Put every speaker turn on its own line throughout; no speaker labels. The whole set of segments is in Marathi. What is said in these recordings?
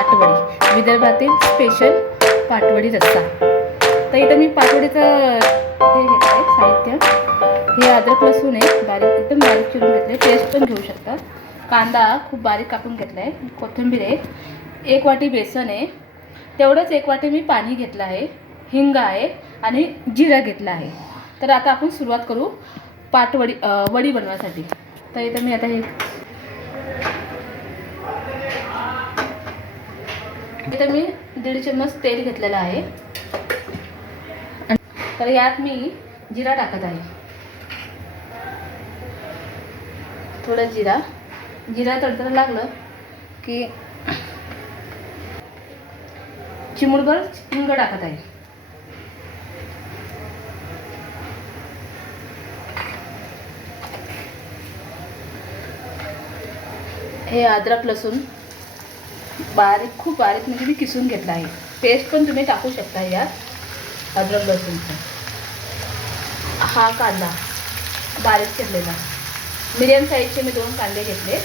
पाटवडी विदर्भातील स्पेशल पाटवडी रस्सा. तर इथं मी पाटवडीचं हे घेतलं आहे साहित्य. हे अद्रक लसूण आहे बारीक एकदम बारीक चिरून घेतले पेस्ट पण घेऊ शकता. कांदा खूप बारीक कापून घेतला आहे कोथिंबीर आहे. एक वाटी बेसन आहे. तेवढंच एक वाटी मी पाणी घेतलं आहे. हिंग आहे आणि जिरा घेतला आहे. तर आता आपण सुरुवात करू पाटवडी वडी बनवायसाठी. तर इथं मी आता हे इथं मी दीड चम्मच तेल घेतलेलं आहे. तर यात मी जिरा टाकत आहे. थोडं जिरा. जिरा तडतड लागलं की चिमुडभर हिंग टाकत आहे. हे अद्रक लसूण बारीक खूप बारीक म्हणजे मी किसून घेतला आहे. पेस्ट पण तुम्ही टाकू शकता यात अद्रक लसूणचा हा कांदा बारीक घेतलेला मिडियम साईजचे मी दोन कांदे घेतले.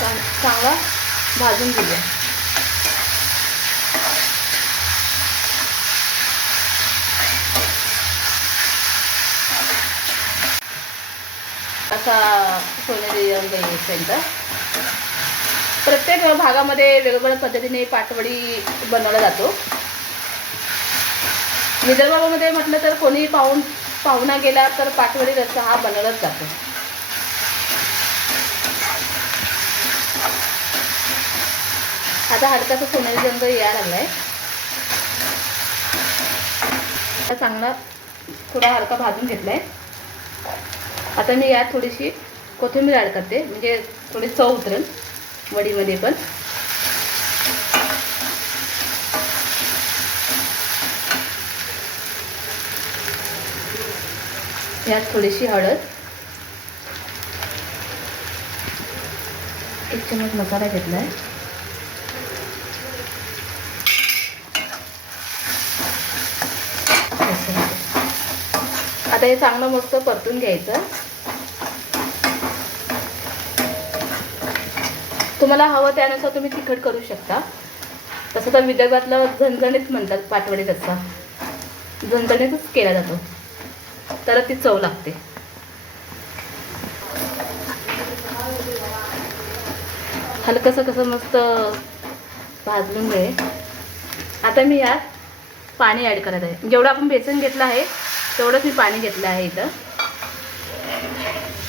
चांग- चांगला भाजून घेऊया. असा सोनेरी रंग येईपर्यंत प्रत्येक भागामध्ये वेगवेगळ्या पद्धतीने पाटवडी बनवला जातो. विदर्भामध्ये म्हटलं तर कोणी पाहून पाहुणा गेला तर पाटवडी रस्सा हा बनवलाच जातो. आता हलकासा सोनेरी रंग यायला लागलाय. आता चांगला थोडा हलका भाजून घेतलाय. आता मी यात थोडीशी कोथिंबीर ॲड करते म्हणजे थोडी चव उतरेल वडीमध्ये पण. यात थोडीशी हळद. एक चमच मसाला घेतला आहे आता हे चांगलं मस्त परतून घ्यायचं. तुम्हाला हवं त्यानुसार तुम्ही तिखट करू शकता. तसं तर विदर्भातलं झणझणीत म्हणतात पाटवडी रस्सा. झणझणीतच केला जातो. तर ती चव लागते. हलकंसं कसं मस्त भाजून घे. आता मी यात पाणी ॲड करत आहे. जेवढं आपण बेसन घेतलं आहे तेवढंच मी पाणी घेतलं आहे इथं.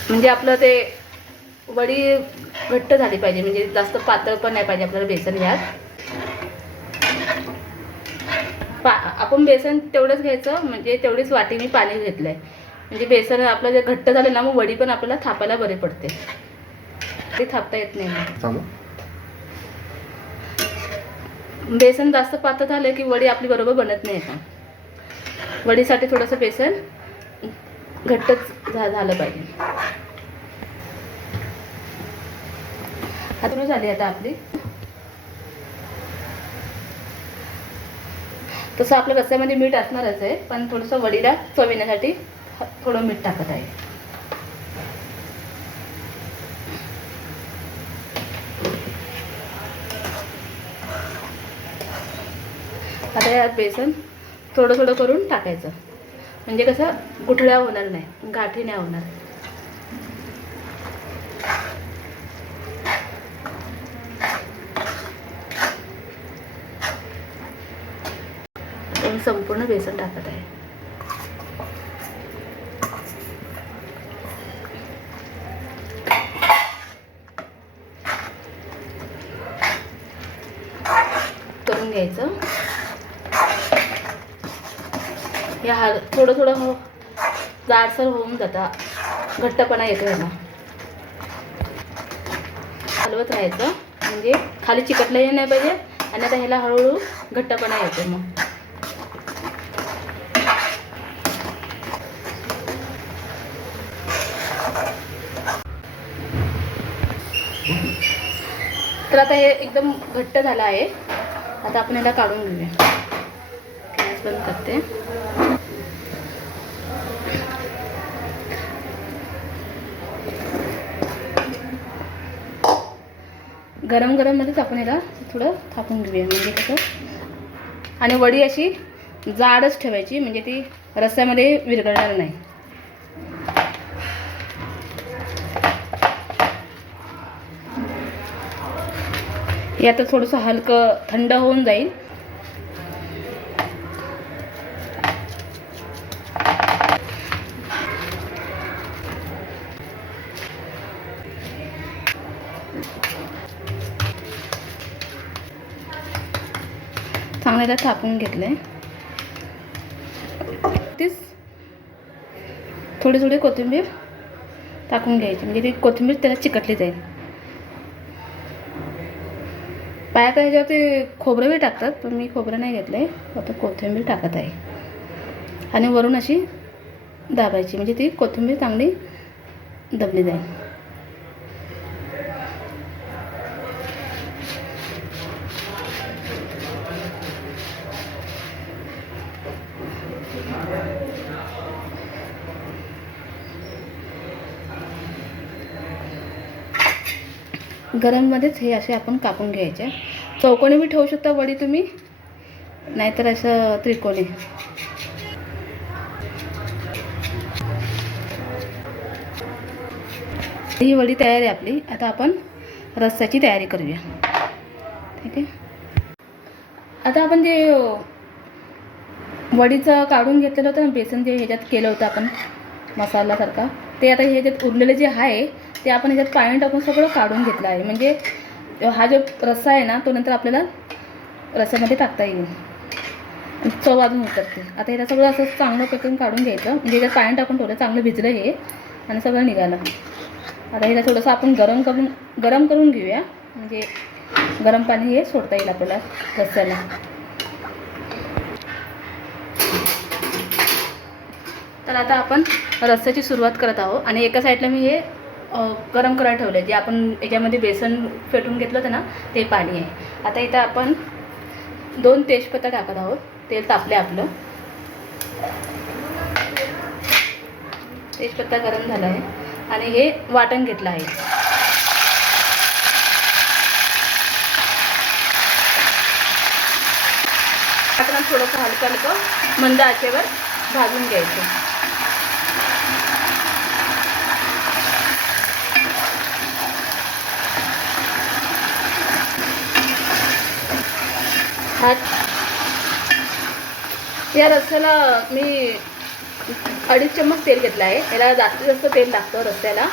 म्हणजे आपलं ते वडी घट्ट झाली पाहिजे म्हणजे जास्त पातळ पण नाही पाहिजे आपल्याला बेसन यात. पा आपण बेसन तेवढंच घ्यायचं म्हणजे तेवढीच वाटी मी पाणी घेतलं आहे म्हणजे बेसन आपलं जे घट्ट झालं ना मग वडी पण आपल्याला थापायला बरे पडते. ते थापता येत नाही बेसन जास्त पातळ झालं की वडी आपली बरोबर बनत नाही आता. वडीसाठी थोडंसं बेसन घट्टच झा झालं पाहिजे. आता झाली आता आपली. तसं आपल्या रस्त्यामध्ये मीठ असणारच आहे पण थोडंसं वडीला चविण्यासाठी थोडं मीठ टाकत आहे. आता यात बेसन थोडं थोडं करून टाकायचं. म्हणजे कसं गुठळ्या होणार नाही गाठी नाही होणार. संपूर्ण बेसन टाकत आहे. करून घ्यायचं. हे हार थोडं थोडं हो. जाडसर होऊन जाता. घट्टपणा येतो ह्याला हलवत राहायचं. म्हणजे खाली चिकटलंही नाही पाहिजे. आणि आता ह्याला हळूहळू घट्टपणा येतो मग. तर आता हे एकदम घट्ट झालं आहे. आता आपण याला काढून घेऊया. गॅस बंद करते. गरम गरममध्येच आपण याला थोडं थापून घेऊया. म्हणजे कसं? आणि वडी अशी जाडच ठेवायची म्हणजे ती रस्स्यामध्ये विरघळणार नाही. हे आता थोडंसं हलकं थंड होऊन जाईल. चांगलं त्याला थापून घेतलं. आहे तीच थोडी थोडी कोथिंबीर टाकून घ्यायची. म्हणजे ती कोथिंबीर त्याला चिकटली जाईल. पाया काय ह्याच्यावरती खोबरं बी टाकतात पण मी खोबरं नाही घेतलं. आहे फक्त कोथिंबीर टाकत आहे. आणि वरून अशी दाबायची. म्हणजे ती कोथिंबीर चांगली दबली जाईल. गरममध्येच हे असे आपण कापून घ्यायचे. चौकोनी बी ठेवू शकता वडी तुम्ही. नाहीतर असं त्रिकोणी. ही वडी तयार आहे आपली. आता आपण रस्साची तयारी करूया. ठीक आहे? आता आपण जे वडीचं काढून घेतलेलं होतं ना बेसन जे ह्याच्यात केलं होतं आपण मसाल्यासारखा. ते आता हे जे उरलेले जे आहे ते आपण ह्याच्यात पाणी टाकून सगळं काढून घेतलं आहे. म्हणजे हा जो रस्सा आहे ना तो नंतर आपल्याला रस्स्यामध्ये टाकता येईल. चव अजून उतरते. आता ह्याला सगळं असं चांगलं पकडून काढून घ्यायचं. म्हणजे ह्याच्यात पाणी टाकून ठेवलं चांगलं भिजलं हे आणि सगळं निघालं. आता ह्याला थोडंसं आपण गरम करून गरम करून घेऊया. म्हणजे गरम पाणी हे सोडता येईल आपल्याला रस्स्याला. तर आता आपण रस्स्याची सुरुवात करत आहोत. आणि एका साईडला मी हे गरम करायला ठेवलं आहे जे आपण याच्यामध्ये बेसन फेटून घेतलं होतं ना ते पाणी आहे. आता इथं आपण दोन तेजपत्ता टाकत आहोत. तेल तापले आपलं. तेजपत्ता गरम झाला आहे आणि हे वाटण घेतलं आहे. वाटण थोडंसं हलकं हलकं मंद आचेवर भाजून घ्यायचं. हा या रस्स्याला मी अडीच चम्मच तेल घेतलं आहे. याला जास्तीत जास्त तेल लागतं रस्स्याला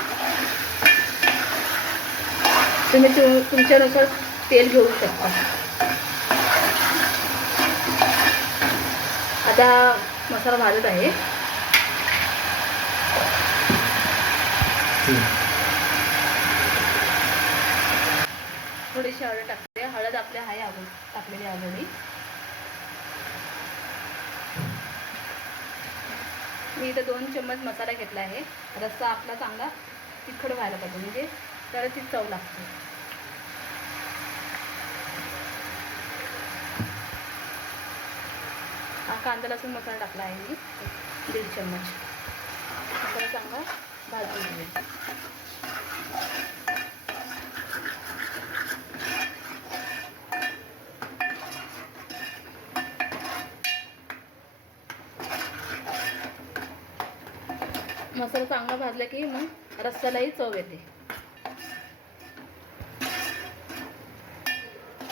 तुम्ही तु तुमच्यानुसार तेल घेऊ शकता. आता मसाला भाजत आहे थोडीशी हळद टाकते हळद आपल्या आहे अगोदर टाकलेली ऑलरेडी मी इथं दोन चम्मच मसाला घेतला आहे. रस्सा आपला चांगला तिखट व्हायला पाहिजे म्हणजे तर ती चव लागते. हा कांदा लसूण मसाला टाकला आहे मी दीड चम्मच. मसाला चांगला भाजून मसाला चांगला भाजला की मग रस्स्यालाही चव येते.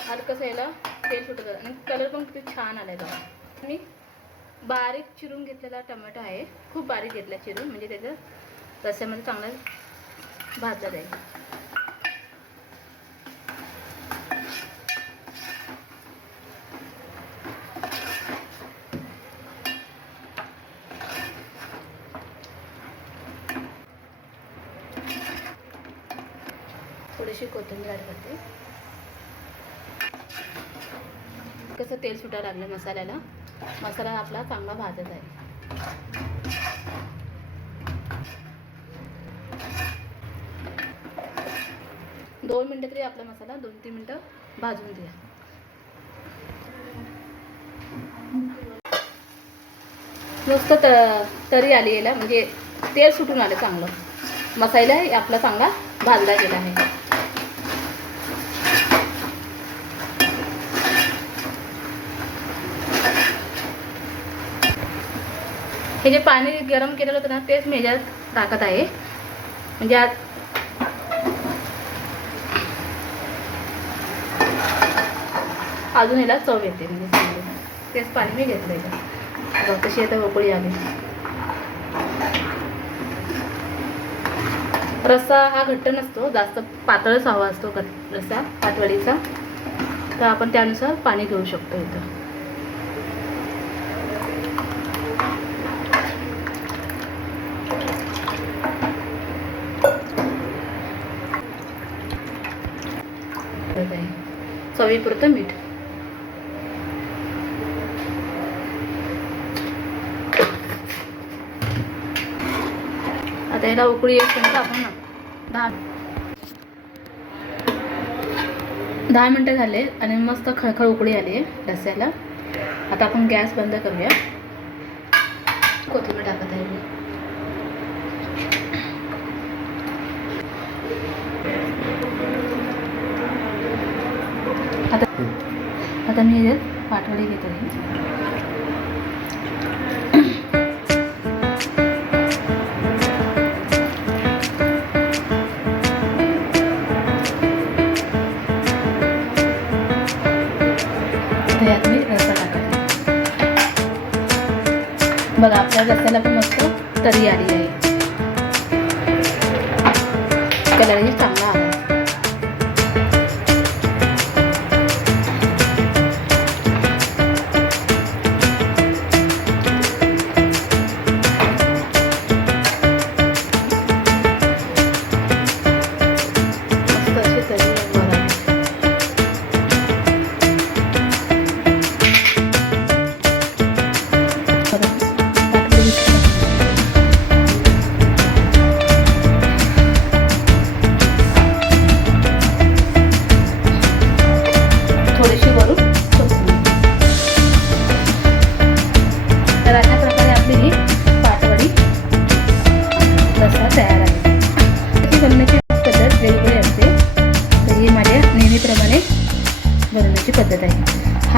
हलकंसं याला तेल सुटत. आणि कलर पण किती छान आला आहे मी बारीक चिरून घेतलेला टमॅटो आहे. खूप बारीक घेतला चिरून. म्हणजे त्याचं रस्स्यामध्ये चांगला भाजला जाईल थोडीशी कोथिंबीर ॲड करते कसं तेल सुटायला लागलं मसाल्याला? मसाला आपला चांगला भाजत आहे. दोन मिनटं तरी आपला मसाला दोन तीन मिनटं भाजून द्या नुसतं त तरी आली याला म्हणजे तेल सुटून आलं चांगलं. मसाला आपला चांगला भाजला गेला आहे. हे जे पाणी गरम केलेलं होतं ना तेच मी ह्याच्यात टाकत आहे. म्हणजे आत अजून याला चव येते म्हणजे तेच पाणी मी घेतलं आहे तशी आता उकळी आली. रस्सा हा घट्ट नसतो जास्त पातळच हवा असतो घट रस्सा पातवडीचा तर आपण त्यानुसार पाणी घेऊ शकतो इथं. लागत आहे. चवीपुरतं मीठ. आता याला उकळी येईपर्यंत आपण ना दहा दहा मिनटं झाले आणि मस्त खळखळ उकळी आली आहे रस्स्याला आता आपण गॅस बंद करूया. कोथिंबीर टाकत आहे मी. आता मी याच्यात पाठवडी घेत. आहे बघा आपल्या रस्त्याला पण मस्त तरी आली आहे. कलरही चांगला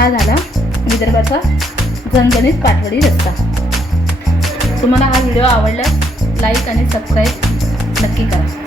हा झाला विदर्भाचा जनगणित पाठवडी रस्ता. तुम्हाला हा व्हिडिओ आवडल्यास लाईक आणि सबस्क्राईब नक्की करा.